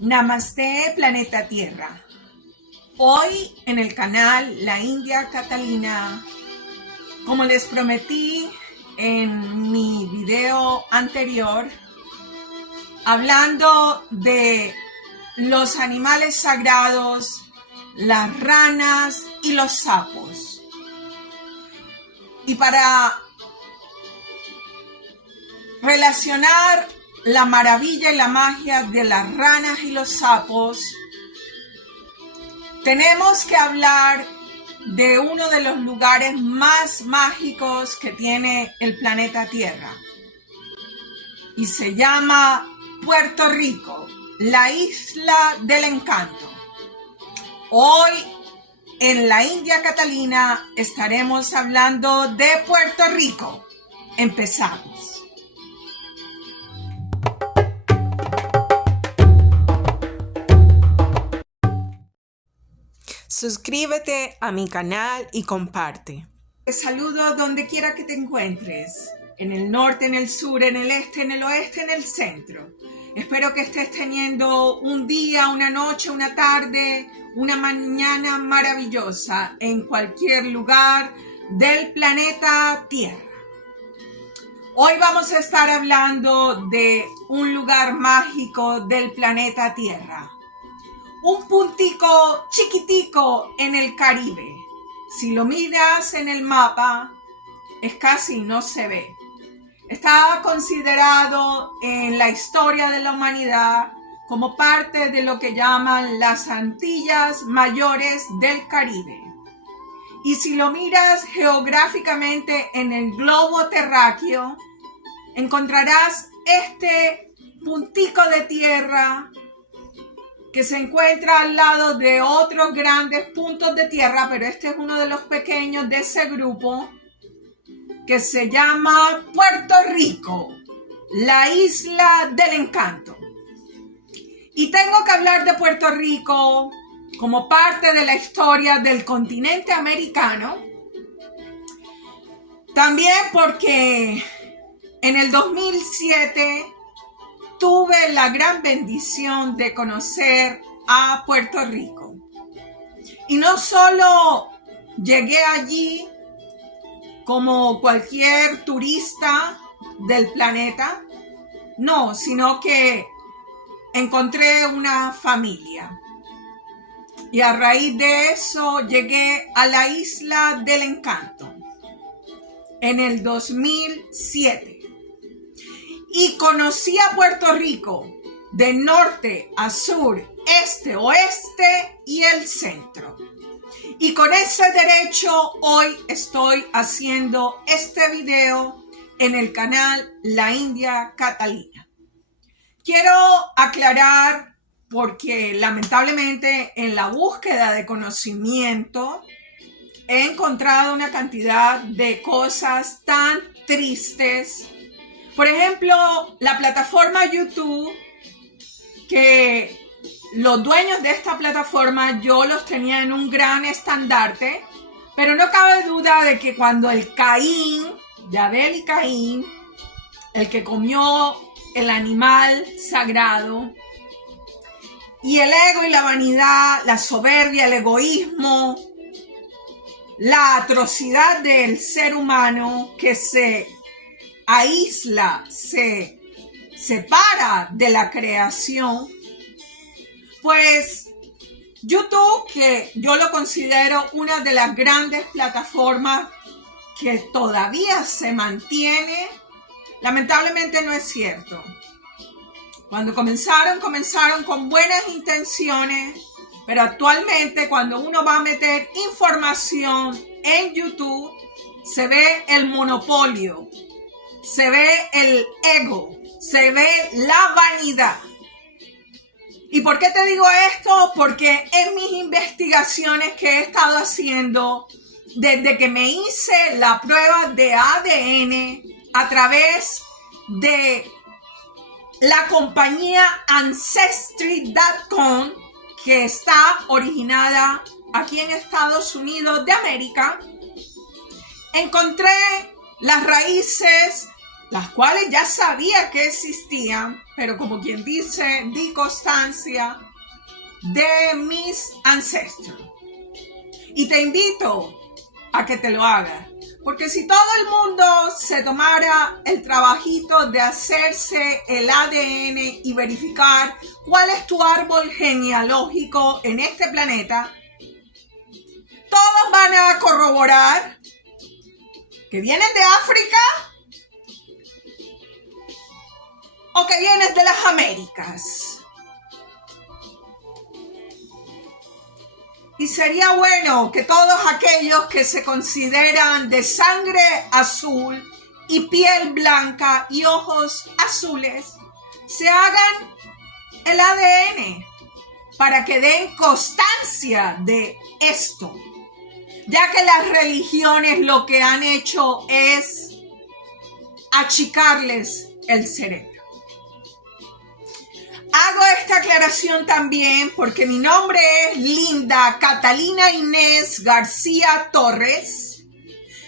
Namaste, planeta Tierra. Hoy en el canal La India Catalina, como les prometí en mi video anterior, hablando de los animales sagrados, las ranas y los sapos. Y para relacionar la maravilla y la magia de las ranas y los sapos, tenemos que hablar de uno de los lugares más mágicos que tiene el planeta Tierra. Y se llama Puerto Rico, la isla del encanto. Hoy en la India Catalina estaremos hablando de Puerto Rico. Empezamos. Suscríbete a mi canal y comparte. Te saludo donde quiera que te encuentres, en el norte, en el sur, en el este, en el oeste, en el centro. Espero que estés teniendo un día, una noche, una tarde, una mañana maravillosa en cualquier lugar del planeta Tierra. Hoy vamos a estar hablando de un lugar mágico del planeta Tierra. Un puntico chiquitico en el Caribe. Si lo miras en el mapa, es casi no se ve. Está considerado en la historia de la humanidad como parte de lo que llaman las Antillas Mayores del Caribe. Y si lo miras geográficamente en el globo terráqueo, encontrarás este puntico de tierra que se encuentra al lado de otros grandes puntos de tierra, pero este es uno de los pequeños de ese grupo, que se llama Puerto Rico, la isla del encanto. Y tengo que hablar de Puerto Rico como parte de la historia del continente americano, también porque en el 2007 tuve la gran bendición de conocer a Puerto Rico. Y no solo llegué allí como cualquier turista del planeta, no, sino que encontré una familia. Y a raíz de eso llegué a la isla del encanto en el 2007. Y conocí a Puerto Rico de norte a sur, este, oeste y el centro. Y con ese derecho hoy estoy haciendo este video en el canal La India Catalina. Quiero aclarar, porque lamentablemente en la búsqueda de conocimiento he encontrado una cantidad de cosas tan tristes. Por ejemplo, la plataforma YouTube, que los dueños de esta plataforma yo los tenía en un gran estandarte, pero no cabe duda de que cuando el Caín, de Abel y Caín, el que comió el animal sagrado, y el ego y la vanidad, la soberbia, el egoísmo, la atrocidad del ser humano que se aísla, se separa de la creación, pues YouTube, que yo lo considero una de las grandes plataformas que todavía se mantiene, lamentablemente no es cierto. Cuando comenzaron con buenas intenciones, pero actualmente cuando uno va a meter información en YouTube, se ve el monopolio, se ve el ego, se ve la vanidad. ¿Y por qué te digo esto? Porque en mis investigaciones que he estado haciendo desde que me hice la prueba de ADN a través de la compañía Ancestry.com, que está originada aquí en Estados Unidos de América, encontré las raíces, las cuales ya sabía que existían, pero como quien dice, di constancia de mis ancestros. Y te invito a que te lo hagas. Porque si todo el mundo se tomara el trabajito de hacerse el ADN y verificar cuál es tu árbol genealógico en este planeta, todos van a corroborar que vienes de África o que vienes de las Américas. Y sería bueno que todos aquellos que se consideran de sangre azul y piel blanca y ojos azules se hagan el ADN para que den constancia de esto, ya que las religiones lo que han hecho es achicarles el cerebro. Hago esta aclaración también porque mi nombre es Linda Catalina Inés García Torres.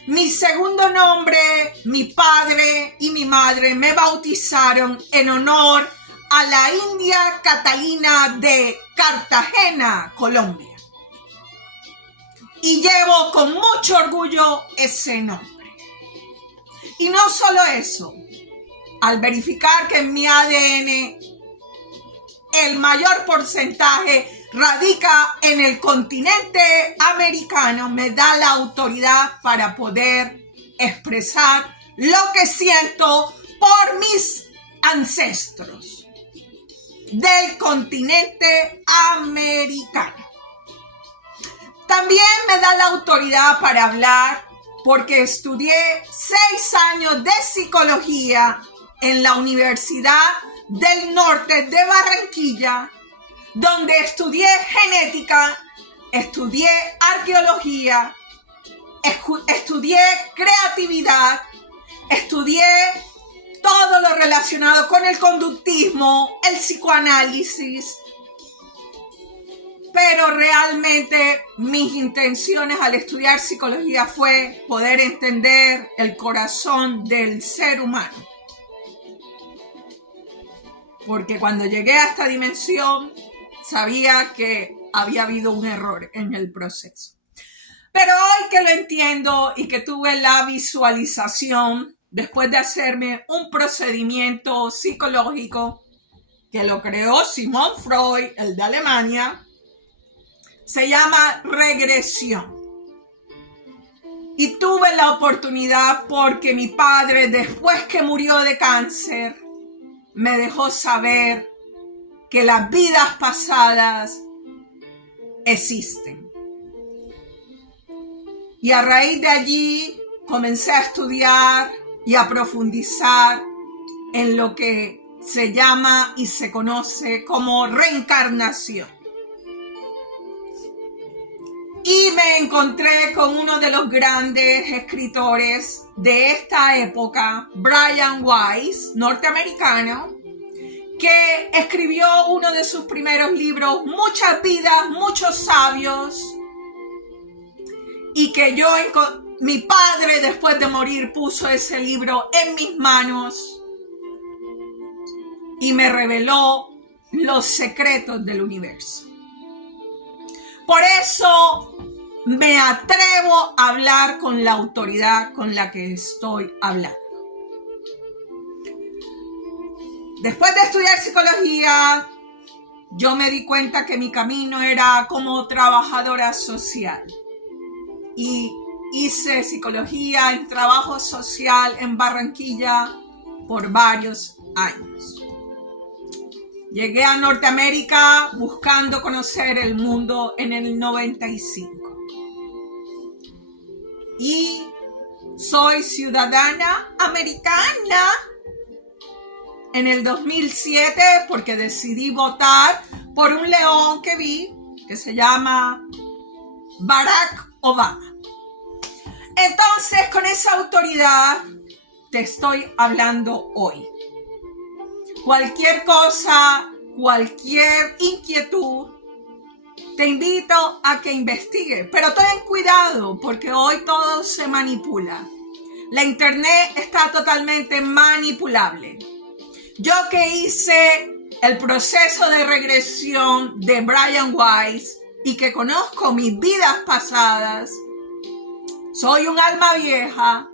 Mi segundo nombre, mi padre y mi madre me bautizaron en honor a la India Catalina de Cartagena, Colombia. Y llevo con mucho orgullo ese nombre. Y no solo eso, al verificar que en mi ADN el mayor porcentaje radica en el continente americano, me da la autoridad para poder expresar lo que siento por mis ancestros del continente americano. También me da la autoridad para hablar porque estudié 6 años de psicología en la Universidad del Norte de Barranquilla, donde estudié genética, estudié arqueología, estudié creatividad, estudié todo lo relacionado con el conductismo, el psicoanálisis, pero realmente mis intenciones al estudiar psicología fue poder entender el corazón del ser humano. Porque cuando llegué a esta dimensión, sabía que había habido un error en el proceso. Pero hoy que lo entiendo y que tuve la visualización, después de hacerme un procedimiento psicológico que lo creó Sigmund Freud, el de Alemania, se llama regresión. Y tuve la oportunidad porque mi padre, después que murió de cáncer, me dejó saber que las vidas pasadas existen. Y a raíz de allí comencé a estudiar y a profundizar en lo que se llama y se conoce como reencarnación. Y me encontré con uno de los grandes escritores de esta época, Brian Weiss, norteamericano, que escribió uno de sus primeros libros, Muchas vidas, muchos sabios, y que mi padre después de morir puso ese libro en mis manos y me reveló los secretos del universo. Por eso me atrevo a hablar con la autoridad con la que estoy hablando. Después de estudiar psicología, yo me di cuenta que mi camino era como trabajadora social. Y hice psicología en trabajo social en Barranquilla por varios años. Llegué a Norteamérica buscando conocer el mundo en el 95. Y soy ciudadana americana en el 2007 porque decidí votar por un león que vi que se llama Barack Obama. Entonces, con esa autoridad te estoy hablando hoy. Cualquier cosa, cualquier inquietud, te invito a que investigues, pero ten cuidado porque hoy todo se manipula. La internet está totalmente manipulable. Yo que hice el proceso de regresión de Brian Weiss y que conozco mis vidas pasadas, soy un alma vieja.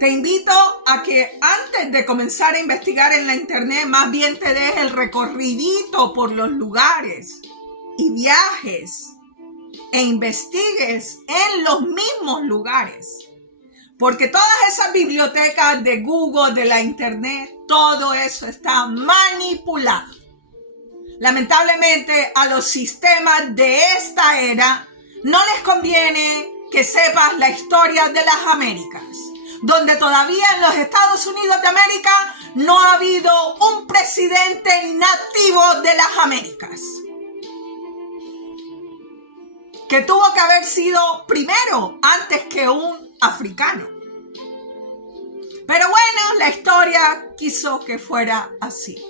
Te invito a que antes de comenzar a investigar en la internet, más bien te des el recorridito por los lugares y viajes e investigues en los mismos lugares. Porque todas esas bibliotecas de Google, de la internet, todo eso está manipulado. Lamentablemente a los sistemas de esta era no les conviene que sepas la historia de las Américas, donde todavía en los Estados Unidos de América no ha habido un presidente nativo de las Américas, que tuvo que haber sido primero antes que un africano. Pero bueno, la historia quiso que fuera así.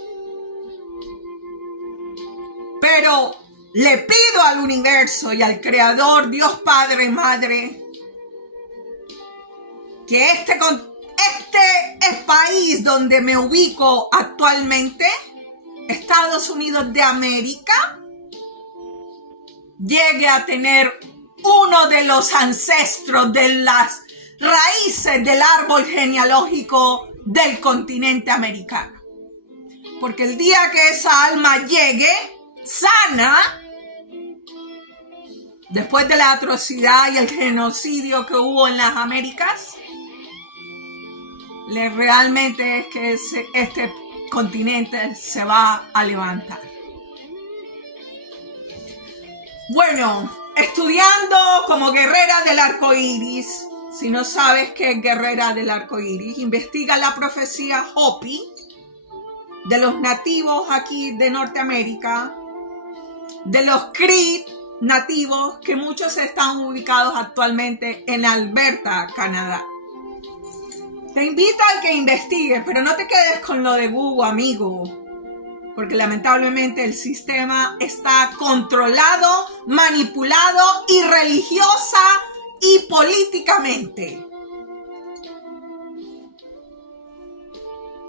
Pero le pido al universo y al Creador, Dios Padre, Madre, que este país donde me ubico actualmente, Estados Unidos de América, llegue a tener uno de los ancestros de las raíces del árbol genealógico del continente americano. Porque el día que esa alma llegue sana, después de la atrocidad y el genocidio que hubo en las Américas, realmente es que este continente se va a levantar. Bueno, estudiando como guerrera del arco iris, si no sabes qué es guerrera del arco iris, investiga la profecía Hopi de los nativos aquí de Norteamérica, de los Cree nativos, que muchos están ubicados actualmente en Alberta, Canadá. Te invito a que investigues, pero no te quedes con lo de Google, amigo, porque lamentablemente el sistema está controlado, manipulado y religiosa y políticamente.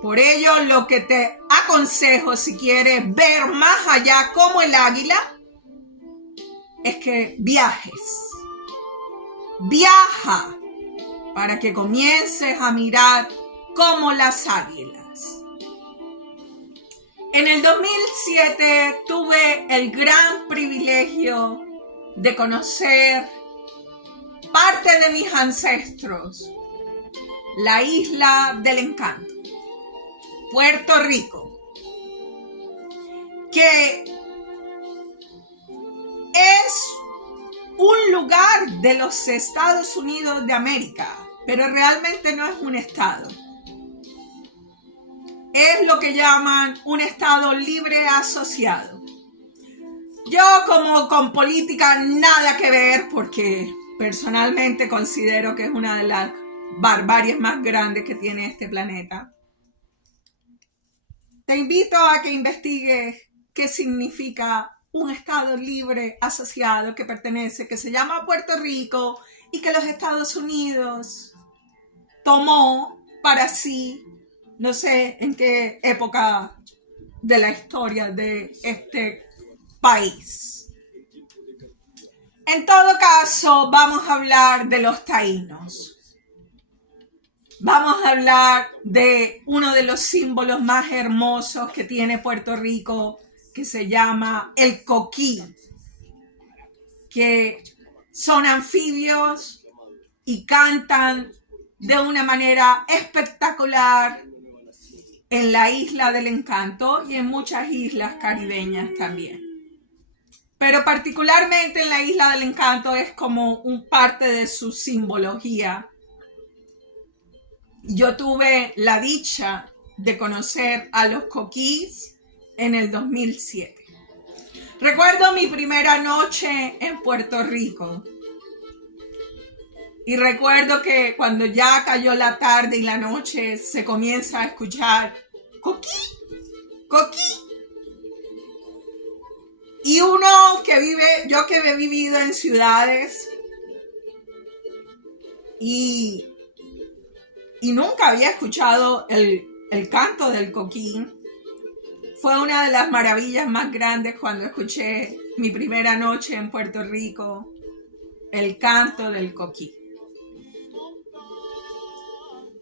Por ello, lo que te aconsejo, si quieres ver más allá como el águila, es que viajes. Viaja para que comiences a mirar como las águilas. En el 2007 tuve el gran privilegio de conocer parte de mis ancestros, la Isla del Encanto, Puerto Rico, que es un lugar de los Estados Unidos de América, pero realmente no es un estado. Es lo que llaman un estado libre asociado. Yo como con política nada que ver, porque personalmente considero que es una de las barbaries más grandes que tiene este planeta. Te invito a que investigues qué significa un estado libre asociado que se llama Puerto Rico y que los Estados Unidos tomó para sí, no sé en qué época de la historia de este país. En todo caso, vamos a hablar de los taínos. Vamos a hablar de uno de los símbolos más hermosos que tiene Puerto Rico, que se llama el coquí, que son anfibios y cantan de una manera espectacular en la Isla del Encanto y en muchas islas caribeñas también. Pero particularmente en la Isla del Encanto es como un parte de su simbología. Yo tuve la dicha de conocer a los coquís en el 2007. Recuerdo mi primera noche en Puerto Rico. Y recuerdo que cuando ya cayó la tarde y la noche se comienza a escuchar coquí, coquí. Y yo que he vivido en ciudades y nunca había escuchado el el canto del coquí fue una de las maravillas más grandes cuando escuché mi primera noche en Puerto Rico, el canto del coquí.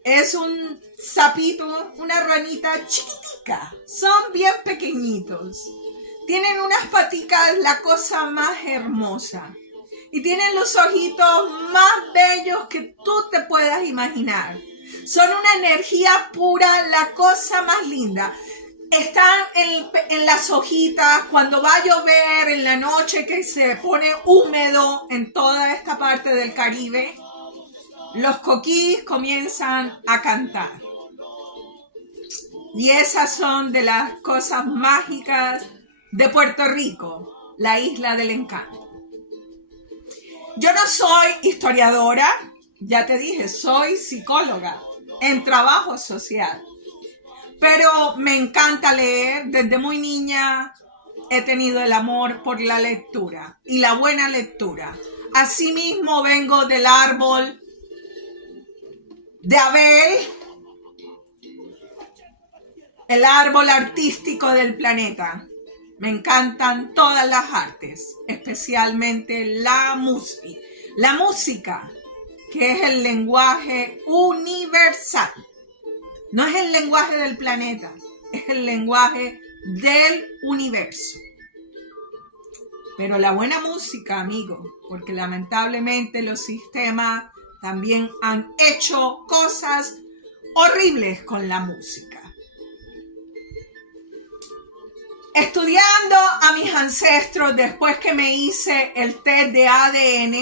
Es un sapito, una ranita chiquitica, son bien pequeñitos. Tienen unas paticas, la cosa más hermosa. Y tienen los ojitos más bellos que tú te puedas imaginar. Son una energía pura, la cosa más linda. Están en las hojitas, cuando va a llover en la noche que se pone húmedo en toda esta parte del Caribe, los coquís comienzan a cantar. Y esas son de las cosas mágicas de Puerto Rico, la isla del encanto. Yo no soy historiadora, ya te dije, soy psicóloga en trabajo social. Pero me encanta leer, desde muy niña he tenido el amor por la lectura y la buena lectura. Asimismo vengo del árbol de Abel, el árbol artístico del planeta. Me encantan todas las artes, especialmente la música, que es el lenguaje universal. No es el lenguaje del planeta, es el lenguaje del universo. Pero la buena música, amigo, porque lamentablemente los sistemas también han hecho cosas horribles con la música. Estudiando a mis ancestros después que me hice el test de ADN,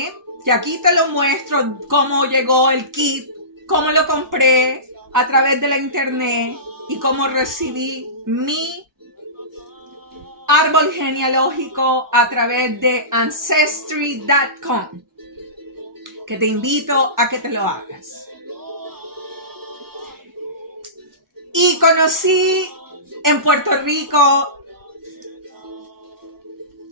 que aquí te lo muestro cómo llegó el kit, cómo lo compré a través de la internet y cómo recibí mi árbol genealógico a través de Ancestry.com, que te invito a que te lo hagas. Y conocí en Puerto Rico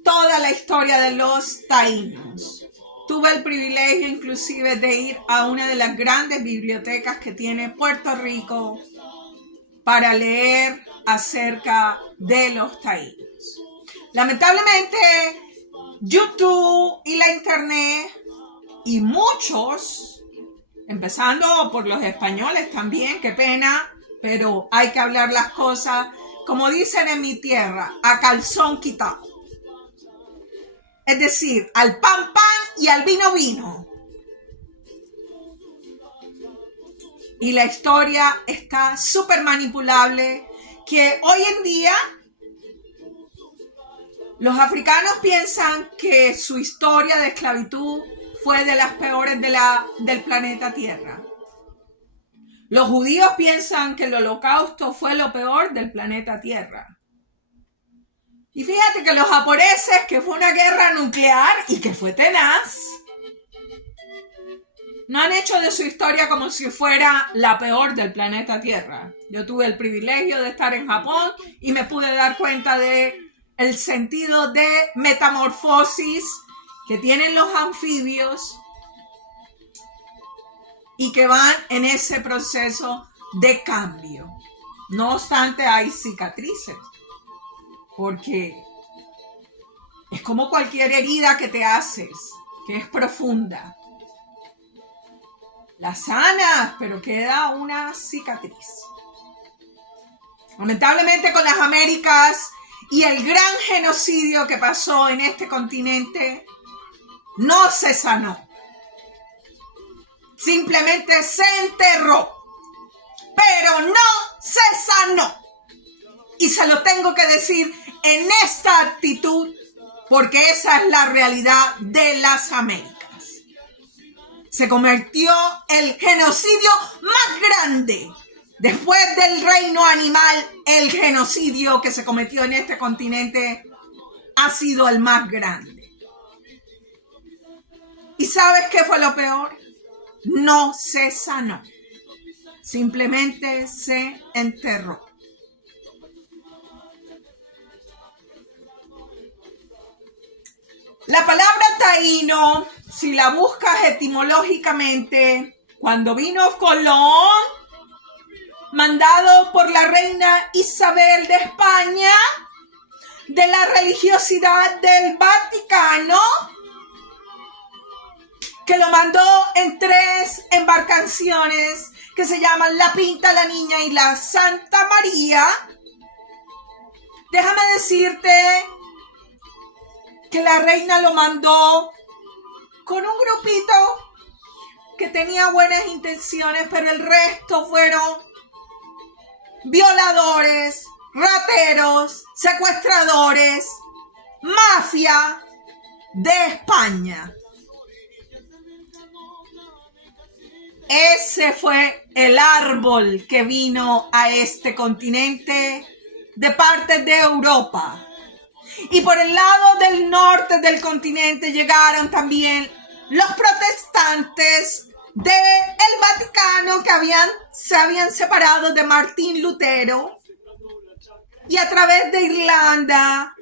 toda la historia de los taínos. Tuve el privilegio inclusive de ir a una de las grandes bibliotecas que tiene Puerto Rico para leer acerca de los taínos. Lamentablemente, YouTube y la internet y muchos, empezando por los españoles también, qué pena, pero hay que hablar las cosas, como dicen en mi tierra, a calzón quitado. Es decir, al pan pan y al vino vino. Y la historia está súper manipulable, que hoy en día los africanos piensan que su historia de esclavitud fue de las peores del planeta Tierra. Los judíos piensan que el holocausto fue lo peor del planeta Tierra. Y fíjate que los japoneses, que fue una guerra nuclear y que fue tenaz, no han hecho de su historia como si fuera la peor del planeta Tierra. Yo tuve el privilegio de estar en Japón y me pude dar cuenta de el sentido de metamorfosis que tienen los anfibios y que van en ese proceso de cambio. No obstante, hay cicatrices, porque es como cualquier herida que te haces, que es profunda. La sanas, pero queda una cicatriz. Lamentablemente con las Américas y el gran genocidio que pasó en este continente, no se sanó. Simplemente se enterró, pero no se sanó. Y se lo tengo que decir en esta actitud, porque esa es la realidad de las Américas. Se convirtió el genocidio más grande. Después del reino animal, el genocidio que se cometió en este continente ha sido el más grande. ¿Y sabes qué fue lo peor? No se sanó. Simplemente se enterró. La palabra taíno, si la buscas etimológicamente, cuando vino Colón, mandado por la reina Isabel de España, de la religiosidad del Vaticano, que lo mandó en 3 embarcaciones que se llaman la Pinta, la Niña y la Santa María. Déjame decirte que la reina lo mandó con un grupito que tenía buenas intenciones, pero el resto fueron violadores, rateros, secuestradores, mafia de España. Ese fue el árbol que vino a este continente de parte de Europa. Y por el lado del norte del continente llegaron también los protestantes del Vaticano que se habían separado de Martín Lutero. Y a través de Irlanda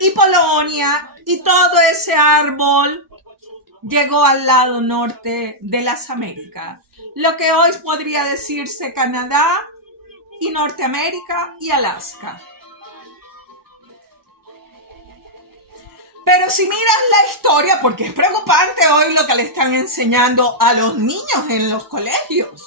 y Polonia y todo ese árbol llegó al lado norte de las Américas, lo que hoy podría decirse Canadá y Norteamérica y Alaska. Pero si miras la historia, porque es preocupante hoy lo que le están enseñando a los niños en los colegios.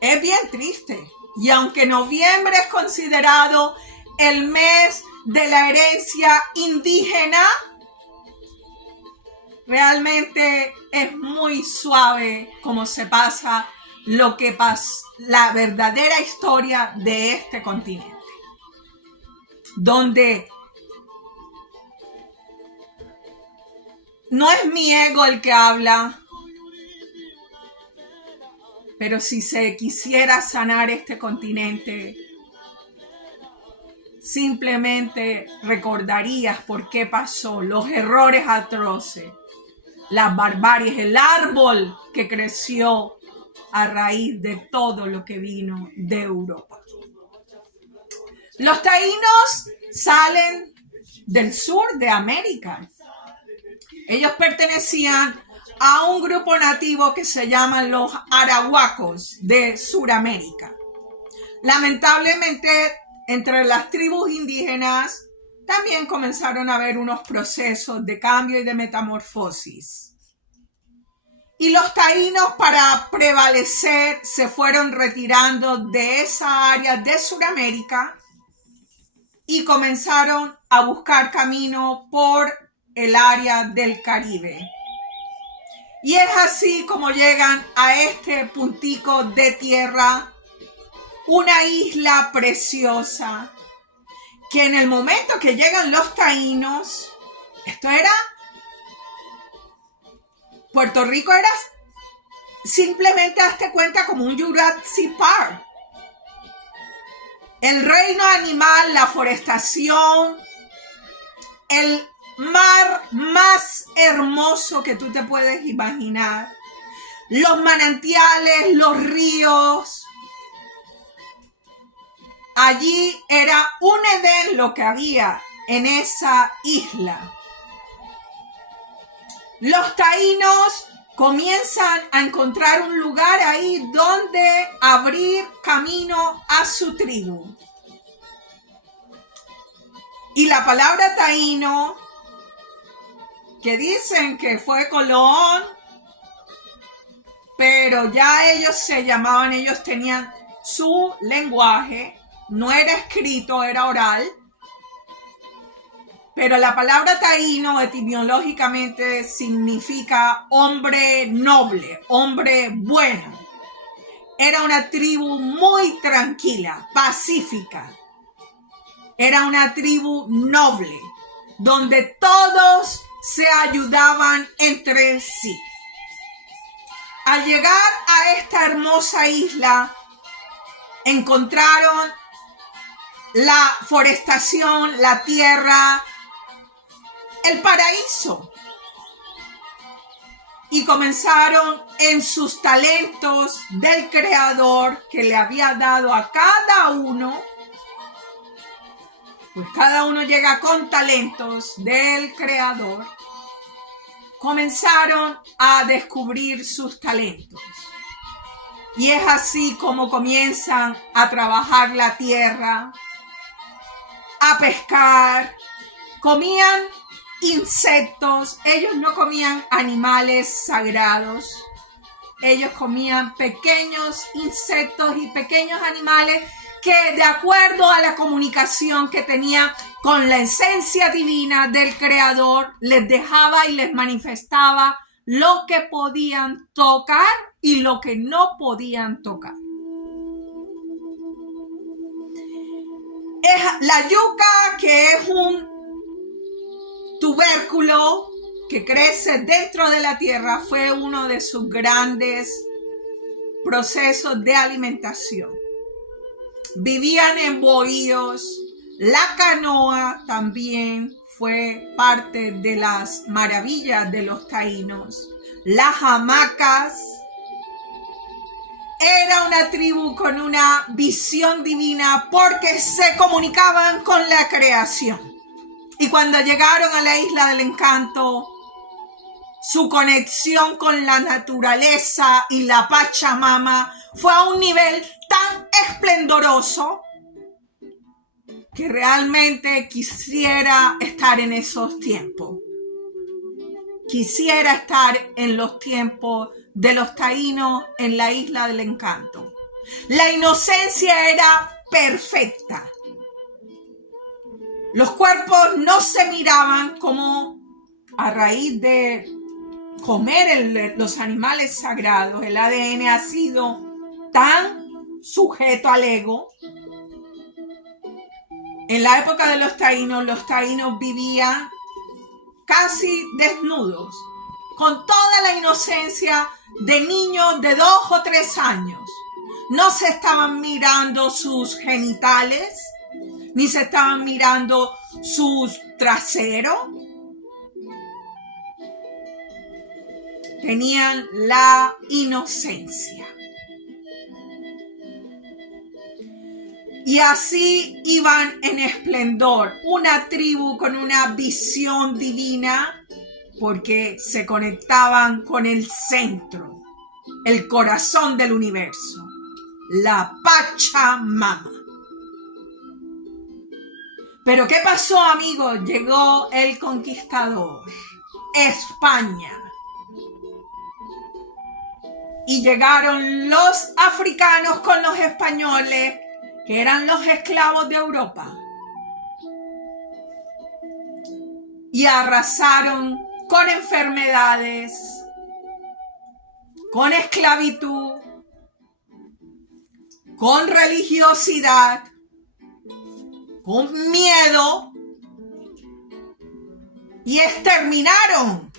Es bien triste. Y aunque noviembre es considerado el mes de la herencia indígena, realmente es muy suave como se pasa la verdadera historia de este continente, donde no es mi ego el que habla, pero si se quisiera sanar este continente, simplemente recordarías por qué pasó, los errores atroces, las barbaries, el árbol que creció a raíz de todo lo que vino de Europa. Los taínos salen del sur de América. Ellos pertenecían a un grupo nativo que se llaman los arahuacos de Suramérica. Lamentablemente, entre las tribus indígenas también comenzaron a haber unos procesos de cambio y de metamorfosis. Y los taínos, para prevalecer, se fueron retirando de esa área de Suramérica y comenzaron a buscar camino por el área del Caribe. Y es así como llegan a este puntico de tierra, una isla preciosa, que en el momento que llegan los taínos, esto era, Puerto Rico era simplemente, hazte cuenta, como un Jurassic Park. El reino animal, la forestación, el mar más hermoso que tú te puedes imaginar, los manantiales, los ríos. Allí era un Edén lo que había en esa isla. Los taínos comienzan a encontrar un lugar ahí donde abrir camino a su tribu. Y la palabra taíno, que dicen que fue Colón, pero ya ellos tenían su lenguaje, no era escrito, era oral. Pero la palabra taíno etimológicamente significa hombre noble, hombre bueno. Era una tribu muy tranquila, pacífica. Era una tribu noble, donde todos se ayudaban entre sí. Al llegar a esta hermosa isla, encontraron la forestación, la tierra, el paraíso. Y comenzaron en sus talentos del Creador que le había dado a cada uno. Pues cada uno llega con talentos del Creador. comenzaron a descubrir sus talentos. Y es así como comienzan a trabajar la tierra, a pescar, comían insectos, ellos no comían animales sagrados, ellos comían pequeños insectos y pequeños animales que de acuerdo a la comunicación que tenían con la esencia divina del Creador, les dejaba y les manifestaba lo que podían tocar y lo que no podían tocar. La yuca, que es un tubérculo que crece dentro de la tierra, fue uno de sus grandes procesos de alimentación. Vivían en bohíos. La canoa también fue parte de las maravillas de los taínos. Las hamacas. Era una tribu con una visión divina porque se comunicaban con la creación. Y cuando llegaron a la Isla del Encanto, su conexión con la naturaleza y la Pachamama fue a un nivel tan esplendoroso que realmente quisiera estar en esos tiempos. Quisiera estar en los tiempos de los taínos en la Isla del Encanto. La inocencia era perfecta. Los cuerpos no se miraban como a raíz de comer los animales sagrados. El ADN ha sido tan sujeto al ego. En la época de los taínos vivían casi desnudos, con toda la inocencia de niños de 2 o 3 años. No se estaban mirando sus genitales, ni se estaban mirando sus traseros. Tenían la inocencia. Y así iban en esplendor, una tribu con una visión divina, porque se conectaban con el centro, el corazón del universo, la Pachamama. Pero ¿qué pasó, amigos? Llegó el conquistador, España. Y llegaron los africanos con los españoles, que eran los esclavos de Europa. Y arrasaron con enfermedades, con esclavitud, con religiosidad, con miedo, y exterminaron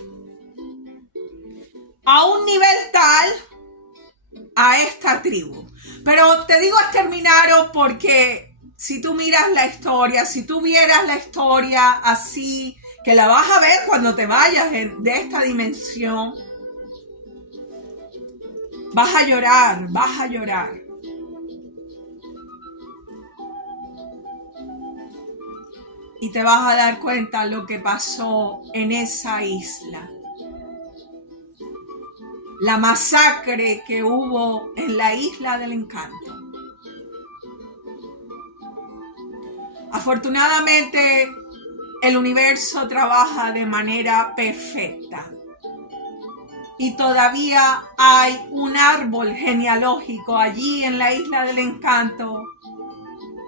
a un nivel tal a esta tribu. Pero te digo exterminaron porque si tú miras la historia, si tú vieras la historia así, que la vas a ver cuando te vayas de esta dimensión, vas a llorar, vas a llorar. Y te vas a dar cuenta lo que pasó en esa isla. La masacre que hubo en la Isla del Encanto. Afortunadamente, el universo trabaja de manera perfecta. Y todavía hay un árbol genealógico allí en la Isla del Encanto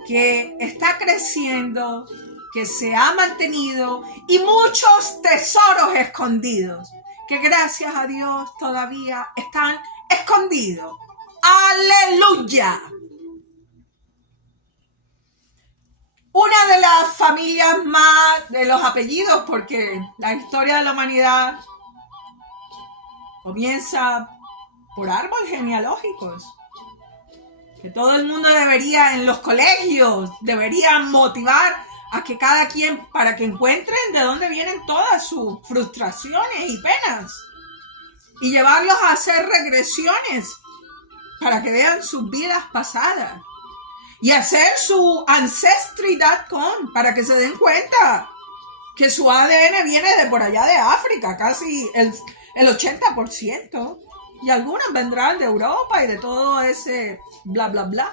que está creciendo, que se ha mantenido, y muchos tesoros escondidos que gracias a Dios todavía están escondidos. ¡Aleluya! Una de las familias más de los apellidos, porque la historia de la humanidad comienza por árboles genealógicos, que todo el mundo debería, en los colegios, debería motivar a que cada quien, para que encuentren de dónde vienen todas sus frustraciones y penas, y llevarlos a hacer regresiones para que vean sus vidas pasadas, y hacer su Ancestry.com para que se den cuenta que su ADN viene de por allá de África, casi el 80%. Y algunas vendrán de Europa y de todo ese bla, bla, bla.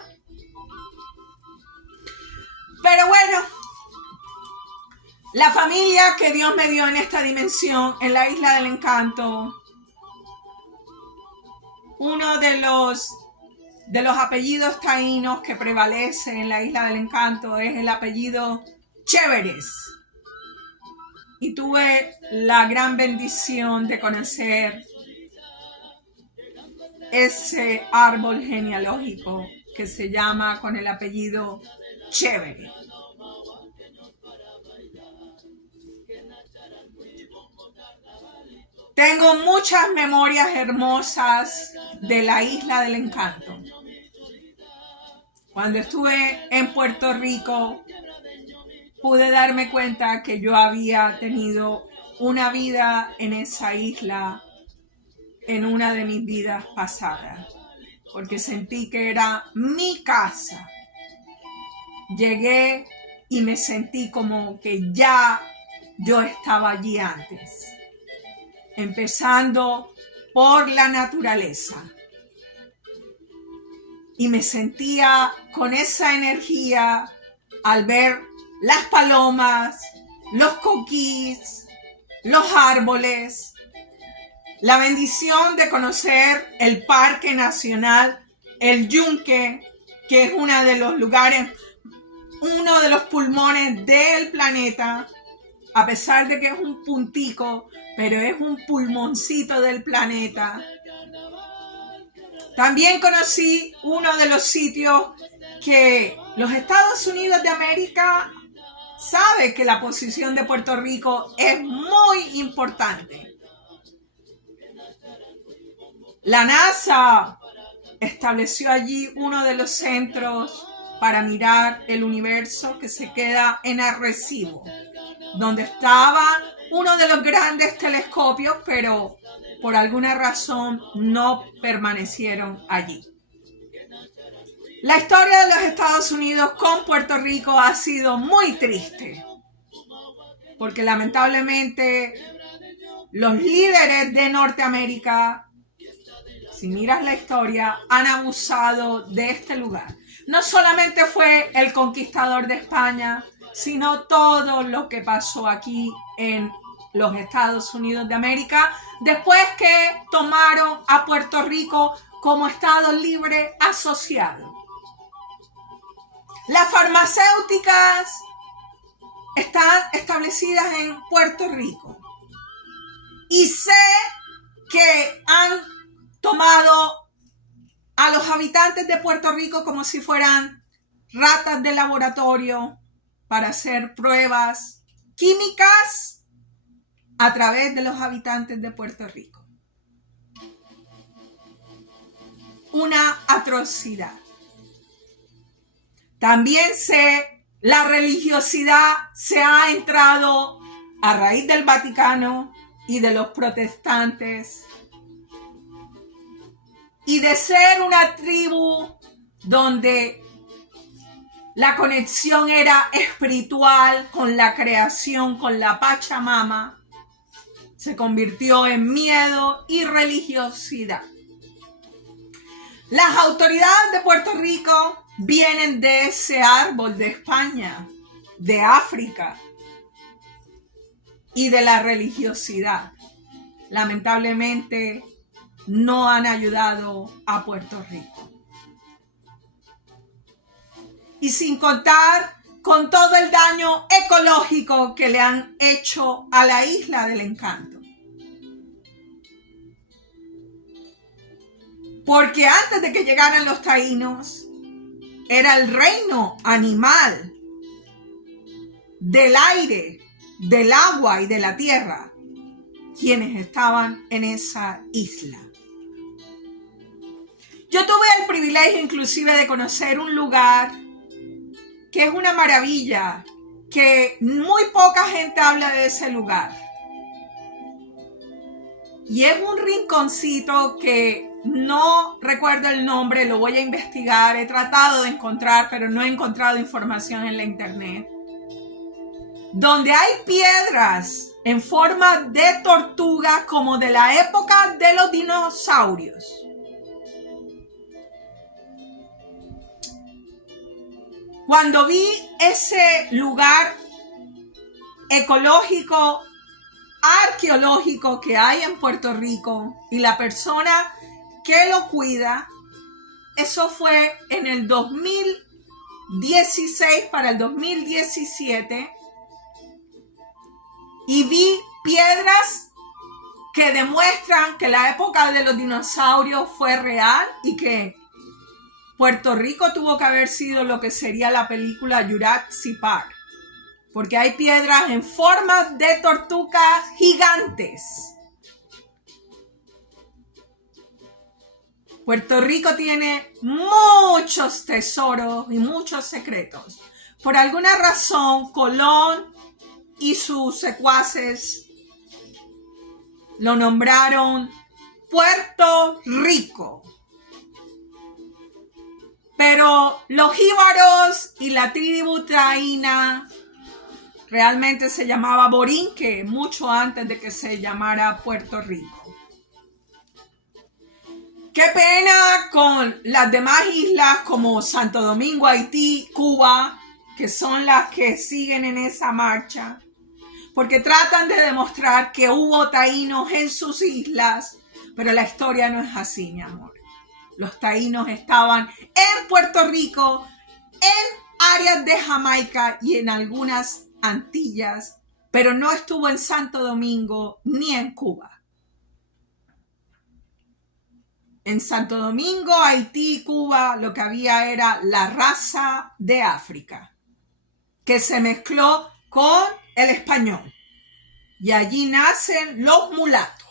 Pero bueno, la familia que Dios me dio en esta dimensión, en la Isla del Encanto, uno de los apellidos taínos que prevalece en la Isla del Encanto es el apellido Chéveres. Y tuve la gran bendición de conocer ese árbol genealógico que se llama con el apellido Chévere. Tengo muchas memorias hermosas de la Isla del Encanto. Cuando estuve en Puerto Rico, pude darme cuenta que yo había tenido una vida en esa isla en una de mis vidas pasadas, porque sentí que era mi casa. Llegué y me sentí como que ya yo estaba allí antes, empezando por la naturaleza. Y me sentía con esa energía al ver las palomas, los coquís, los árboles, la bendición de conocer el Parque Nacional El Yunque, que es uno de los lugares, uno de los pulmones del planeta, a pesar de que es un puntico, pero es un pulmoncito del planeta. También conocí uno de los sitios que los Estados Unidos de América sabe que la posición de Puerto Rico es muy importante. La NASA estableció allí uno de los centros para mirar el universo que se queda en Arecibo, donde estaba uno de los grandes telescopios, pero por alguna razón no permanecieron allí. La historia de los Estados Unidos con Puerto Rico ha sido muy triste, porque lamentablemente los líderes de Norteamérica, si miras la historia, han abusado de este lugar. No solamente fue el conquistador de España, sino todo lo que pasó aquí en los Estados Unidos de América, después que tomaron a Puerto Rico como Estado libre asociado. Las farmacéuticas están establecidas en Puerto Rico. Y sé que han tomado a los habitantes de Puerto Rico como si fueran ratas de laboratorio para hacer pruebas químicas a través de los habitantes de Puerto Rico. Una atrocidad. También sé, la religiosidad se ha entrado a raíz del Vaticano y de los protestantes, y de ser una tribu donde la conexión era espiritual con la creación, con la Pachamama, se convirtió en miedo y religiosidad. Las autoridades de Puerto Rico vienen de ese árbol de España, de África y de la religiosidad. Lamentablemente no han ayudado a Puerto Rico. Y sin contar con todo el daño ecológico que le han hecho a la Isla del Encanto. Porque antes de que llegaran los taínos, era el reino animal del aire, del agua y de la tierra quienes estaban en esa isla. Yo tuve el privilegio inclusive de conocer un lugar que es una maravilla, que muy poca gente habla de ese lugar. Y es un rinconcito que no recuerdo el nombre, lo voy a investigar, he tratado de encontrar, pero no he encontrado información en la internet. donde hay piedras en forma de tortuga como de la época de los dinosaurios. Cuando vi ese lugar ecológico, arqueológico que hay en Puerto Rico y la persona que lo cuida, eso fue en el 2016 para el 2017, y vi piedras que demuestran que la época de los dinosaurios fue real y que Puerto Rico tuvo que haber sido lo que sería la película Jurassic Park, porque hay piedras en forma de tortugas gigantes. Puerto Rico tiene muchos tesoros y muchos secretos. Por alguna razón, Colón y sus secuaces lo nombraron Puerto Rico. Pero los jíbaros y la tribu taína realmente se llamaba Borinque mucho antes de que se llamara Puerto Rico. Qué pena con las demás islas como Santo Domingo, Haití, Cuba, que son las que siguen en esa marcha, porque tratan de demostrar que hubo taínos en sus islas, pero la historia no es así, mi amor. Los taínos estaban en Puerto Rico, en áreas de Jamaica y en algunas Antillas, pero no estuvo en Santo Domingo ni en Cuba. En Santo Domingo, Haití y Cuba lo que había era la raza de África, que se mezcló con el español. Y allí nacen los mulatos.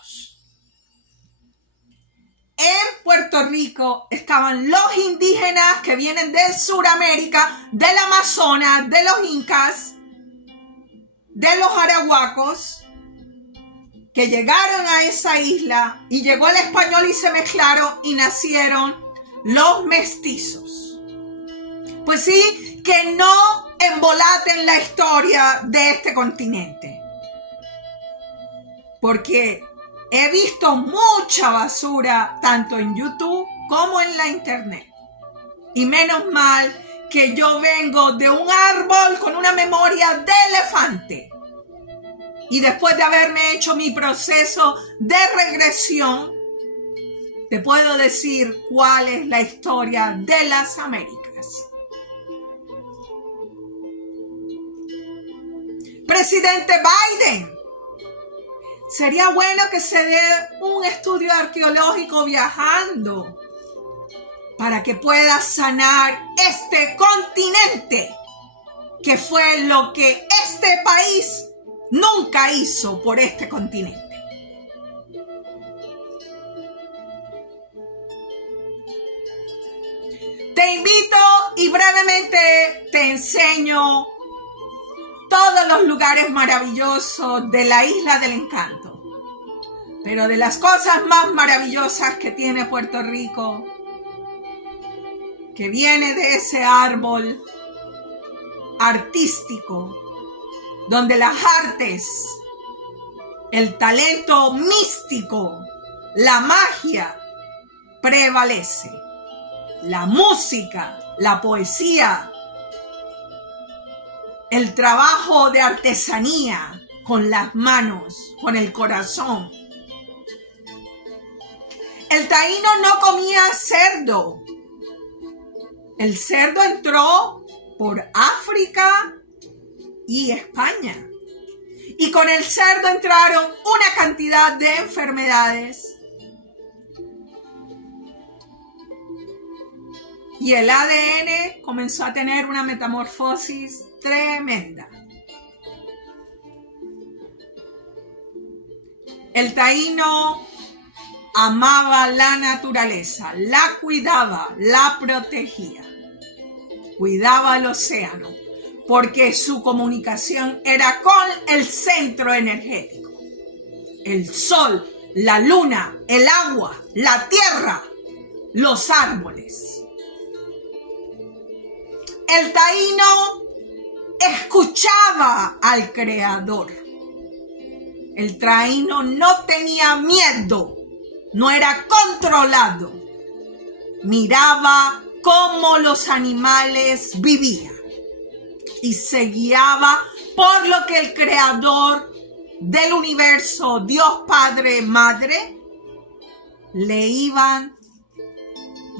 En Puerto Rico estaban los indígenas que vienen de Sudamérica, del Amazonas, de los incas, de los arahuacos, que llegaron a esa isla y llegó el español y se mezclaron y nacieron los mestizos. Pues sí, que no embolaten la historia de este continente, porque he visto mucha basura tanto en YouTube como en la internet. Y menos mal que yo vengo de un árbol con una memoria de elefante. Y después de haberme hecho mi proceso de regresión, te puedo decir cuál es la historia de las Américas. Presidente Biden, sería bueno que se dé un estudio arqueológico viajando para que pueda sanar este continente, que fue lo que este país nunca hizo por este continente. Te invito y brevemente te enseño todos los lugares maravillosos de la Isla del Encanto. Pero de las cosas más maravillosas que tiene Puerto Rico, que viene de ese árbol artístico, donde las artes, el talento místico, la magia prevalece. La música, la poesía, el trabajo de artesanía con las manos, con el corazón. El taíno no comía cerdo. El cerdo entró por África y España. Y con el cerdo entraron una cantidad de enfermedades. Y el ADN comenzó a tener una metamorfosis tremenda. El taíno amaba la naturaleza, la cuidaba, la protegía. Cuidaba el océano, porque su comunicación era con el centro energético. El sol, la luna, el agua, la tierra, los árboles. El taíno escuchaba al Creador. El traíno no tenía miedo, no era controlado. Miraba cómo los animales vivían y se guiaba por lo que el Creador del universo, Dios Padre, Madre, le iban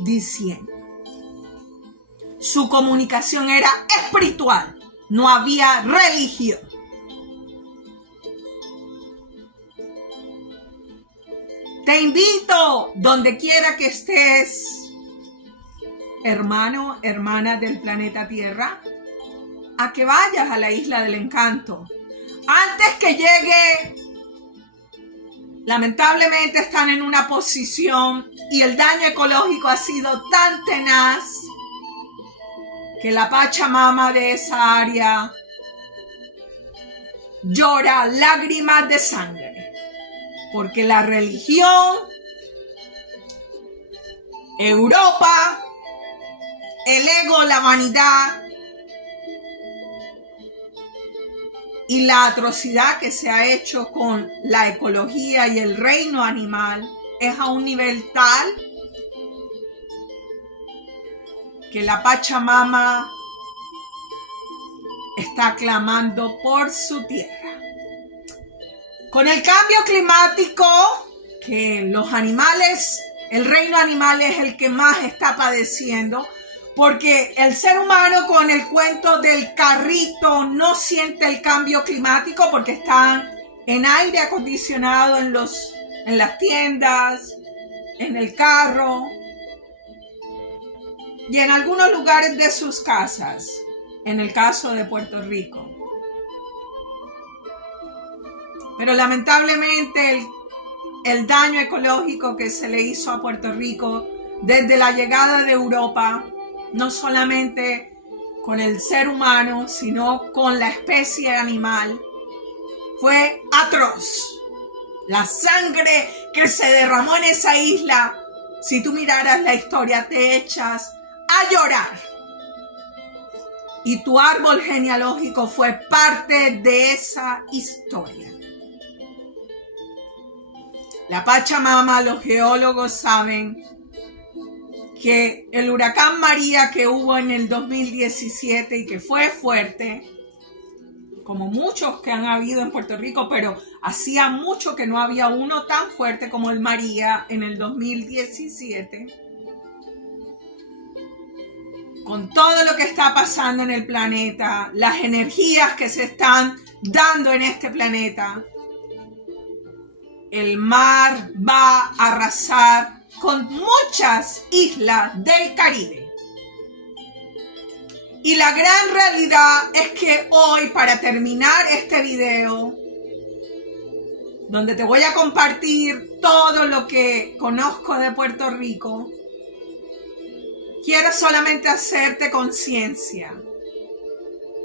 diciendo. Su comunicación era espiritual, no había religión. Te invito, donde quiera que estés, hermano, hermana del planeta Tierra, a que vayas a la Isla del Encanto. Antes que llegue, lamentablemente están en una posición y el daño ecológico ha sido tan tenaz que la Pachamama de esa área llora lágrimas de sangre. Porque la religión, Europa, el ego, la vanidad y la atrocidad que se ha hecho con la ecología y el reino animal es a un nivel tal que la Pachamama está clamando por su tierra. Con el cambio climático, que los animales, el reino animal es el que más está padeciendo, porque el ser humano con el cuento del carrito no siente el cambio climático porque están en aire acondicionado en las tiendas, en el carro y en algunos lugares de sus casas, en el caso de Puerto Rico. Pero lamentablemente el daño ecológico que se le hizo a Puerto Rico desde la llegada de Europa, no solamente con el ser humano, sino con la especie animal, fue atroz. La sangre que se derramó en esa isla, si tú miraras la historia, te echas a llorar. Y tu árbol genealógico fue parte de esa historia. La Pachamama, los geólogos saben que el huracán María que hubo en el 2017 y que fue fuerte, como muchos que han habido en Puerto Rico, pero hacía mucho que no había uno tan fuerte como el María en el 2017, con todo lo que está pasando en el planeta, las energías que se están dando en este planeta, el mar va a arrasar con muchas islas del Caribe. Y la gran realidad es que hoy, para terminar este video, donde te voy a compartir todo lo que conozco de Puerto Rico, quiero solamente hacerte conciencia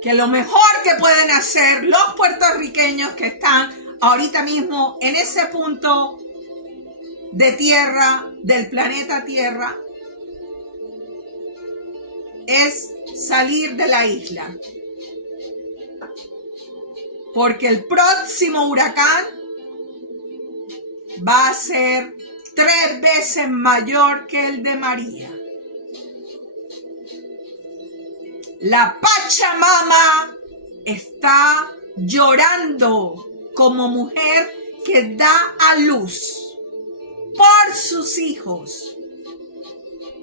que lo mejor que pueden hacer los puertorriqueños que están ahorita mismo en ese punto de tierra, del planeta Tierra, es salir de la isla. Porque el próximo huracán va a ser 3 veces mayor que el de María. La Pachamama está llorando como mujer que da a luz por sus hijos,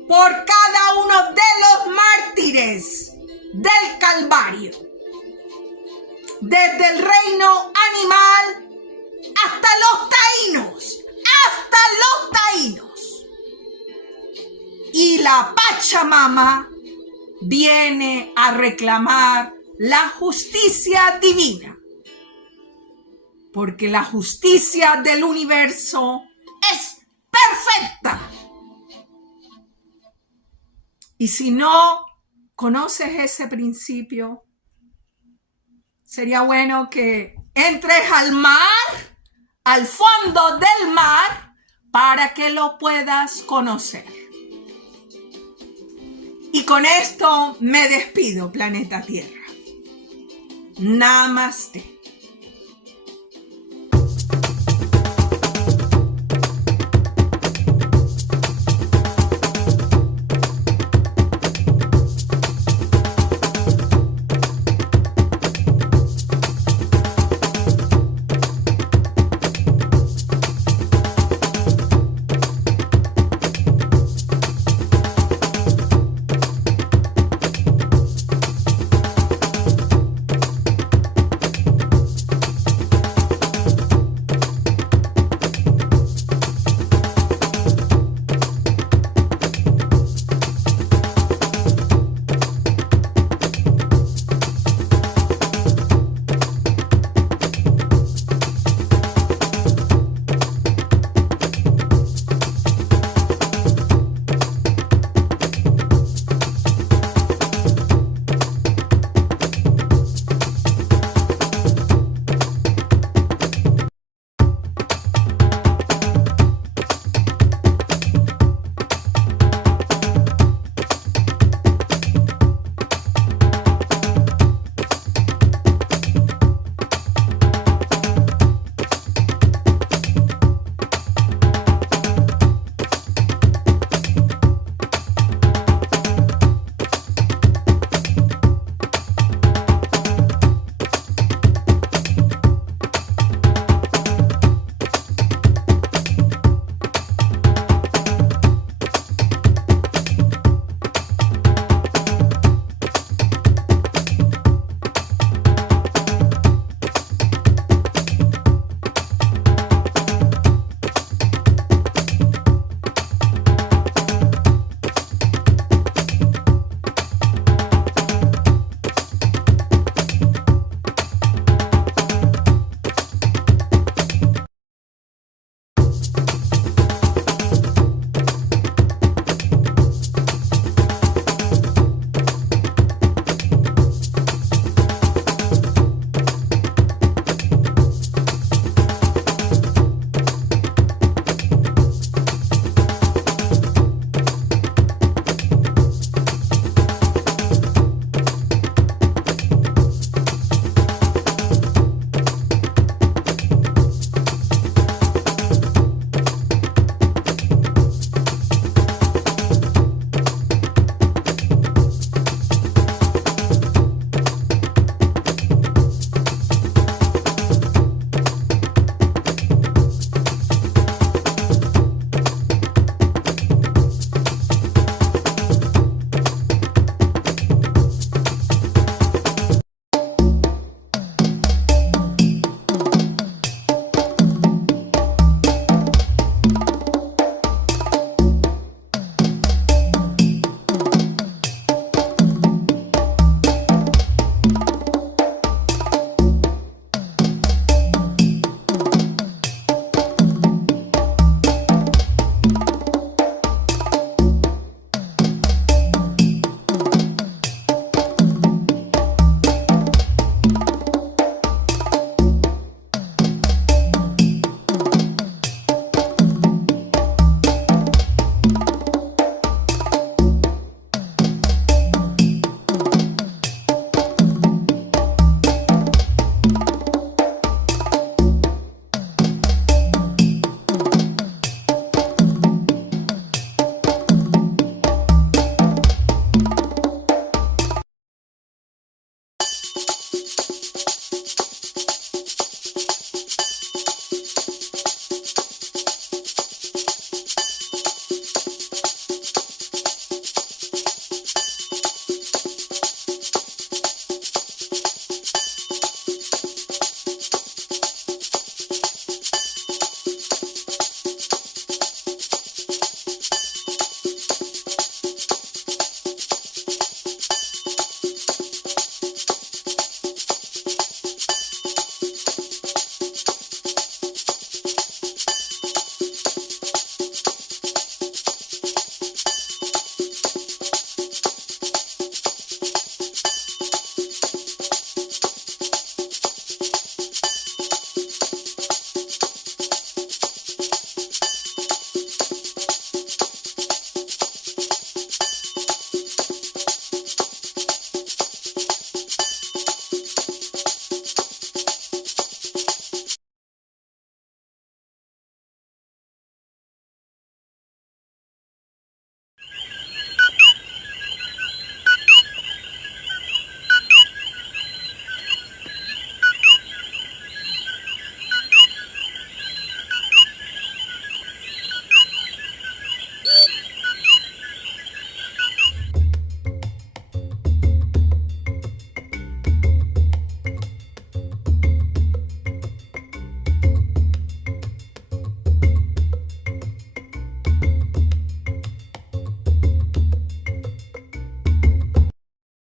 por cada uno de los mártires del Calvario, desde el reino animal hasta los taínos. Y la Pachamama viene a reclamar la justicia divina. Porque la justicia del universo es perfecta. Y si no conoces ese principio, sería bueno que entres al mar, al fondo del mar, para que lo puedas conocer. Y con esto me despido, planeta Tierra. Namaste.